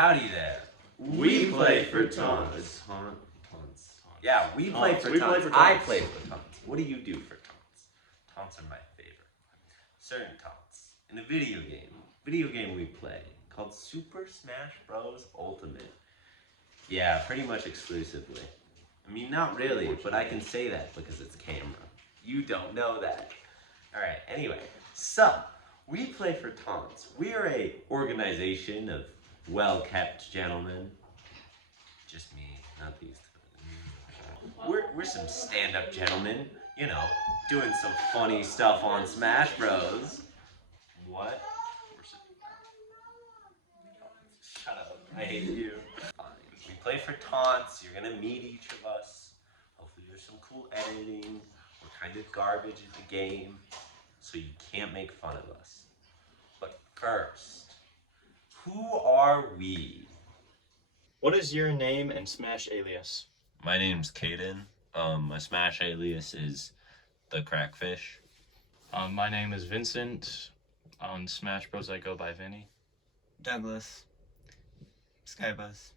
Howdy there. We play for taunts. Taunts. Yeah, we play for We play taunts. for I taunts. play for taunts. What do you do for taunts? Taunts are my favorite. Certain taunts. In a video game we play called Super Smash Bros. Ultimate. Yeah, pretty much exclusively. I mean, not really, but I can say that because it's camera. You don't know that. Alright, anyway, so, we play for taunts. We are a organization of well-kept gentlemen. Just me, not these two. We're some stand-up gentlemen, you know, doing some funny stuff on Smash Bros. What? Shut up, I hate you. Fine. We play for taunts, you're gonna meet each of us. Hopefully there's some cool editing. We're kind of garbage at the game, so you can't make fun of us. But first, who are we? What is your name and Smash alias? My name's Kayden. My Smash alias is the Crackfish. My name is Vincent. On Smash Bros. I go by Vinny. Douglas. Skybus.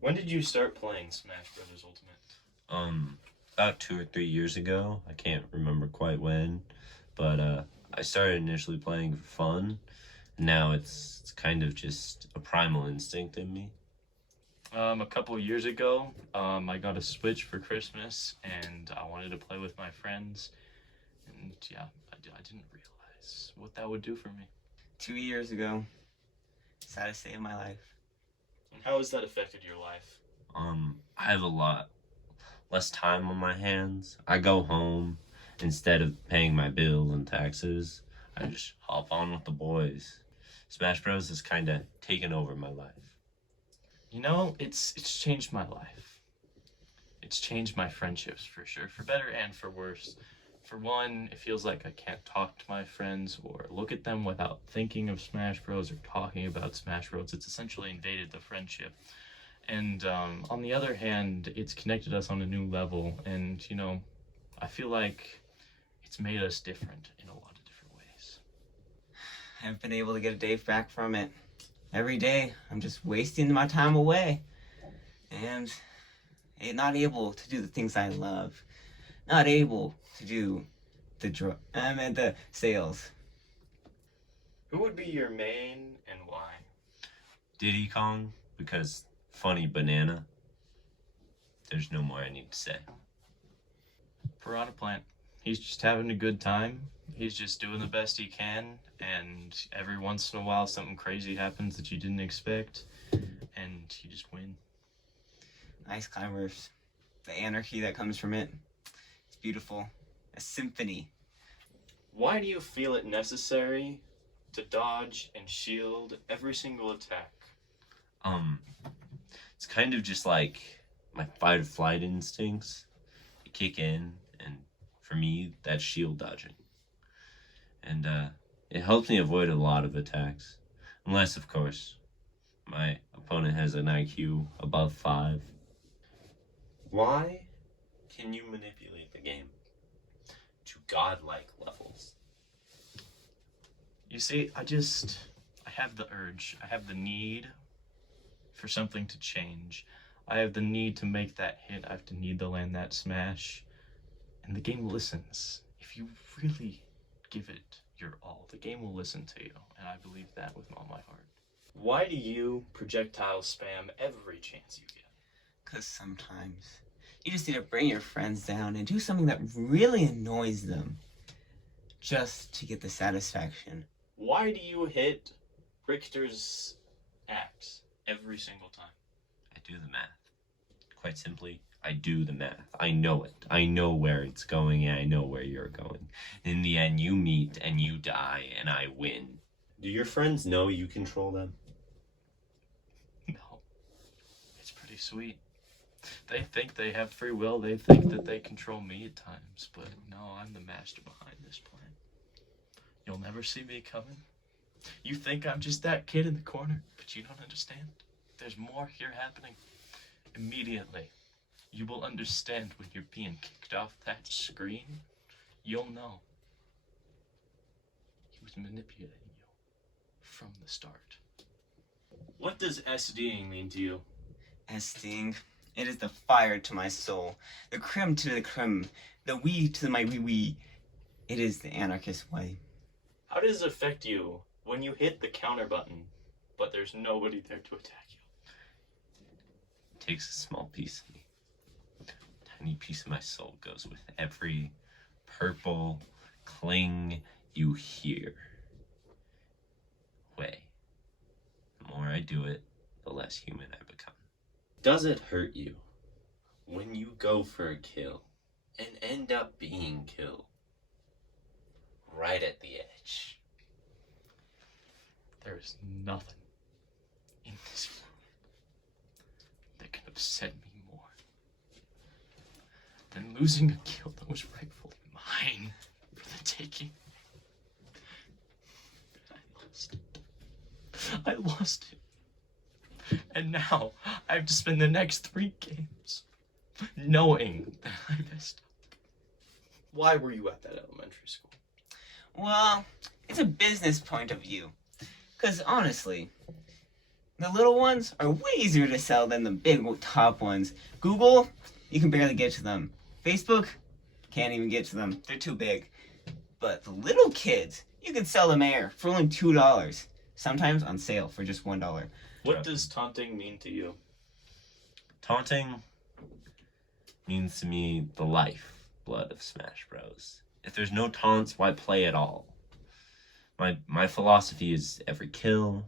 When did you start playing Smash Bros. Ultimate? About 2 or 3 years ago. I can't remember quite when, but I started initially playing for fun. Now it's kind of just a primal instinct in me. A couple of years ago, I got a Switch for Christmas, and I wanted to play with my friends. And yeah, I didn't realize what that would do for me. 2 years ago. Saddest day of my life. And how has that affected your life? I have a lot less time on my hands. I go home, instead of paying my bill and taxes, I just hop on with the boys. Smash Bros. Has kind of taken over my life. You know, it's changed my life. It's changed my friendships for sure, for better and for worse. For one, it feels like I can't talk to my friends or look at them without thinking of Smash Bros. Or talking about Smash Bros. It's essentially invaded the friendship. And on the other hand, it's connected us on a new level. And, you know, I feel like it's made us different in a lot of different ways. I haven't been able to get a day back from it. Every day, I'm just wasting my time away. And not able to do the things I love. Not able to do the sales. Who would be your main and why? Diddy Kong, because funny banana. There's no more I need to say. Piranha Plant. He's just having a good time. He's just doing the best he can, and every once in a while something crazy happens that you didn't expect, and you just win. Ice Climbers. The anarchy that comes from it. It's beautiful. A symphony. Why do you feel it necessary to dodge and shield every single attack? It's kind of just like my fight or flight instincts. They kick in, and for me, that's shield dodging. And it helps me avoid a lot of attacks. Unless, of course, my opponent has an IQ above 5. Why can you manipulate the game to godlike levels? You see, I have the urge. I have the need for something to change. I have the need to make that hit. I have the need to land that smash. And the game listens. If you really give it your all, the game will listen to you. And I believe that with all my heart. Why do you projectile spam every chance you get? Because sometimes you just need to bring your friends down and do something that really annoys them. Just to get the satisfaction. Why do you hit Richter's axe every single time? I do the math. Quite simply, I do the math. I know it. I know where it's going, and I know where you're going. In the end, you meet, and you die, and I win. Do your friends know you control them? No. It's pretty sweet. They think they have free will. They think that they control me at times, but no, I'm the master behind this plan. You'll never see me coming. You think I'm just that kid in the corner, but you don't understand. There's more here happening. Immediately, you will understand when you're being kicked off that screen. You'll know. He was manipulating you from the start. What does SDing mean to you? Esting, it is the fire to my soul, the creme to the creme, the wee to my wee wee. It is the anarchist way. How does it affect you when you hit the counter button, but there's nobody there to attack you? It takes a small piece of me. A tiny piece of my soul goes with every purple cling you hear. Way. The more I do it, the less human I become. Does it hurt you when you go for a kill and end up being killed right at the edge? There is nothing in this world that can upset me more than losing a kill that was rightfully mine for the taking. I lost it. And now I have to spend the next 3 games knowing that I messed up. Why were you at that elementary school? Well, it's a business point of view. Because honestly, the little ones are way easier to sell than the big top ones. Google, you can barely get to them. Facebook, can't even get to them. They're too big. But the little kids, you can sell them air for only $2. Sometimes on sale for just $1. What does taunting mean to you? Taunting means to me the lifeblood of Smash Bros. If there's no taunts, why play at all? My philosophy is every kill.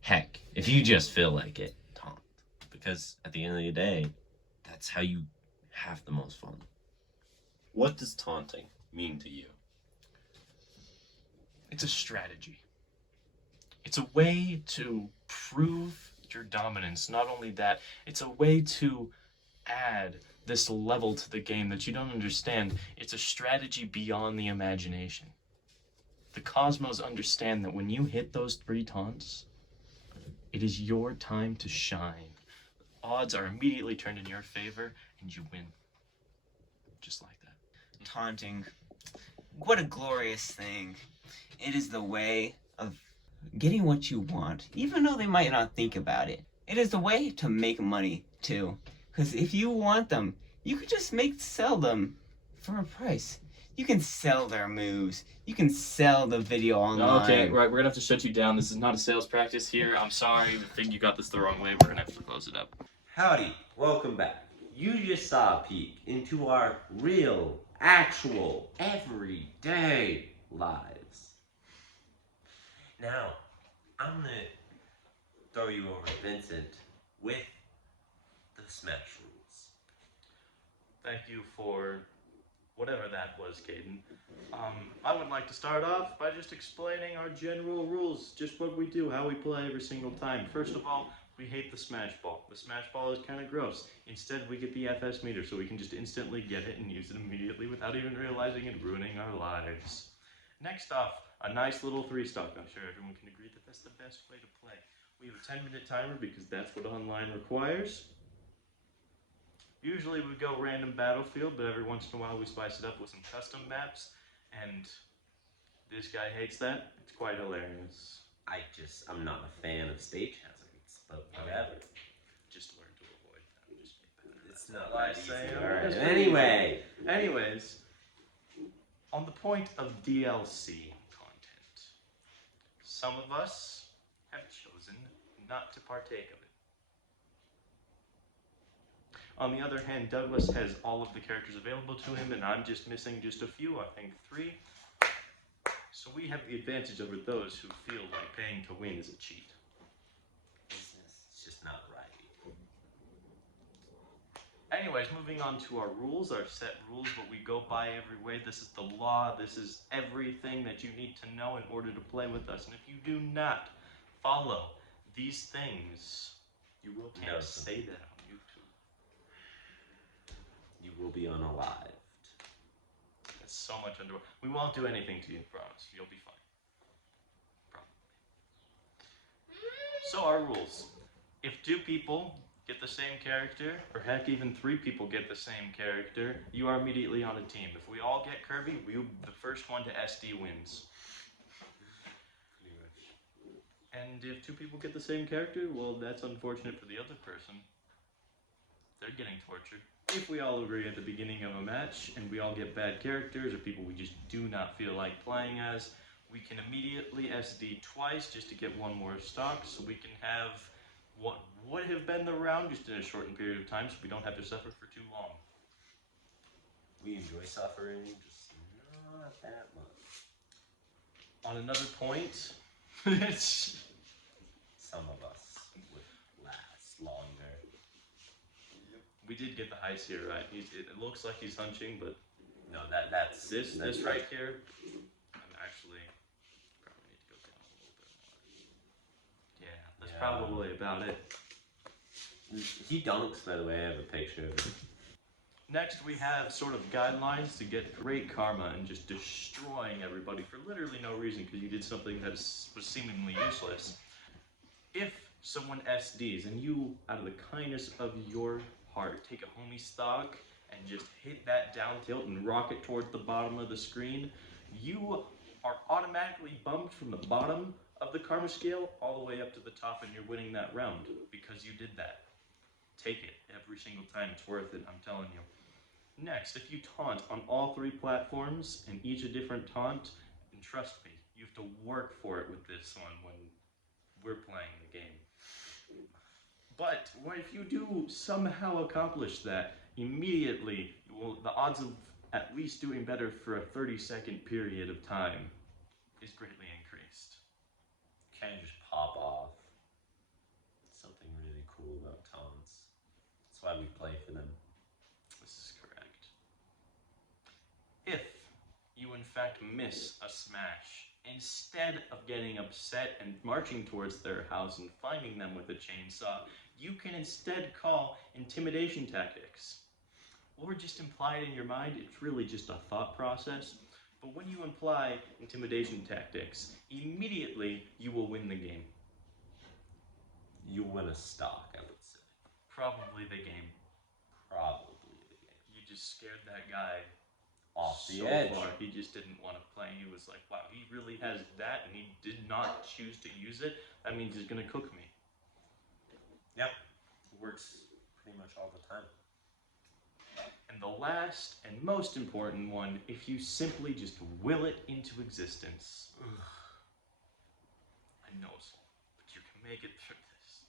Heck, if you just feel like it, taunt. Because at the end of the day, that's how you have the most fun. What does taunting mean to you? It's a strategy. It's a way to prove your dominance. Not only that, it's a way to add this level to the game that you don't understand. It's a strategy beyond the imagination. The Cosmos understand that when you hit those 3 taunts, it is your time to shine. Odds are immediately turned in your favor, and you win. Just like that. Taunting, what a glorious thing. It is the way of getting what you want, even though they might not think about it. It is the way to make money, too. Because if you want them, you could just sell them for a price. You can sell their moves. You can sell the video online. Okay, right, we're gonna have to shut you down. This is not a sales practice here. I'm sorry, I think you got this the wrong way. We're gonna have to close it up. Howdy, welcome back. You just saw a peek into our real, actual, everyday lives. Now, I'm gonna throw you over to Vincent with the Smash rules. Thank you for whatever that was, Kayden. I would like to start off by just explaining our general rules, just what we do, how we play every single time. First of all, we hate the Smash Ball. The Smash Ball is kind of gross. Instead, we get the FS meter, so we can just instantly get it and use it immediately without even realizing it ruining our lives. Next off, a nice little 3-stock. I'm sure everyone can agree that that's the best way to play. We have a 10-minute timer because that's what online requires. Usually we go random battlefield, but every once in a while we spice it up with some custom maps, and this guy hates that. It's quite hilarious. I'm not a fan of stage hazards, but whatever. Just learn to avoid them. Just get better. It's not Like that easy. saying, Alright, Anyways, on the point of DLC content, some of us have chosen not to partake of it. On the other hand, Douglas has all of the characters available to him, and I'm just missing just a few, I think 3. So we have the advantage over those who feel like paying to win is a cheat. It's just not right. Anyways, moving on to our rules, our set rules, what we go by every way. This is the law. This is everything that you need to know in order to play with us. And if you do not follow these things, you will can't say that on YouTube. You will be unalived. That's so much under. We won't do anything to you, promise. You'll be fine. Probably. So our rules. If 2 people get the same character, or heck, even 3 people get the same character, you are immediately on a team. If we all get Kirby, the first one to SD wins. Pretty much. And if two people get the same character, well, that's unfortunate for the other person. They're getting tortured. If we all agree at the beginning of a match and we all get bad characters or people we just do not feel like playing as, we can immediately SD twice just to get one more stock so we can have what would have been the round just in a shortened period of time so we don't have to suffer for too long. We enjoy suffering, just not that much. On another point, Some of us would last longer. we did get the heist here right. It looks like he's hunching, but No, that's this right here, I'm actually probably need to go down a little bit more. Yeah, that's probably about it. He dunks, by the way. I have a picture of it. Next, we have sort of guidelines to get great karma and just destroying everybody for literally no reason because you did something that was seemingly useless. If someone SDs and you, out of the kindness of your heart, take a homie stock and just hit that down tilt and rock it towards the bottom of the screen, you are automatically bumped from the bottom of the karma scale all the way up to the top and you're winning that round because you did that. Take it every single time. It's worth it, I'm telling you. Next, if you taunt on all three platforms and each a different taunt, and trust me, you have to work for it with this one when we're playing the game. But if you do somehow accomplish that, immediately the odds of at least doing better for a 30-second period of time is greatly increased. Can't just pop off. Something really cool about taunts. That's why we play for them. This is correct. If you in fact miss a smash, instead of getting upset and marching towards their house and finding them with a chainsaw, you can instead call intimidation tactics. Or just imply it in your mind, it's really just a thought process. But when you imply intimidation tactics, immediately you will win the game. You win a stock, I would say. Probably the game. Probably the game. You just scared that guy Off the so edge. far. He just didn't want to play. He was like, wow, he really has that and he did not choose to use it. That means he's gonna cook me. Yep. It works pretty much all the time. And the last and most important one, if you simply just will it into existence. I know, but you can make it through this.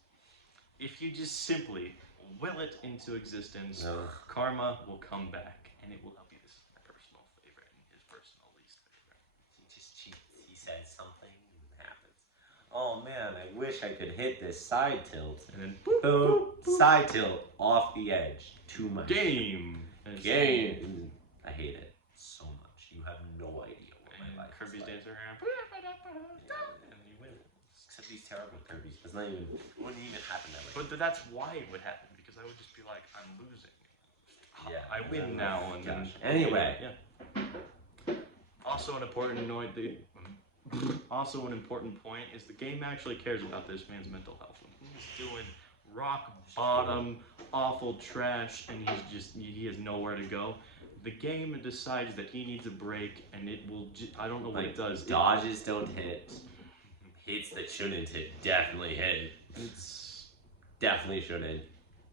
If you just simply will it into existence, karma will come back and it will help you. This is my personal favorite and his personal least favorite. He just cheats. He says something and it happens. Oh man, I wish I could hit this side tilt. And then boop, boom, side tilt off the edge. Too much. Game. Game. I hate it so much. You have no idea what my life Kirby's is like. dancing around. And you win. Except these terrible Kirby's. It wouldn't even happen that way. But that's why it would happen, because I would just be like, I'm losing. Yeah. I win now. And then, anyway. Yeah. Also an important point is the game actually cares about this man's mental health. When he's doing rock bottom, awful trash, and he has nowhere to go, the game decides that he needs a break, and it will. I don't know what it does. Dodges don't hit. Hits that shouldn't hit definitely hit. It's definitely shouldn't.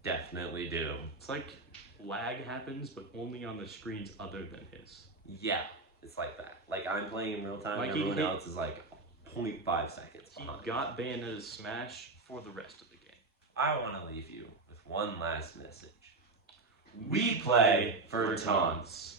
Definitely do. It's like lag happens, but only on the screens other than his. Yeah, it's like that. Like I'm playing in real time, like and everyone else is like 0.5 seconds behind. He got Bayonetta's smash for the rest of the game. I want to leave you with one last message. We play for taunts.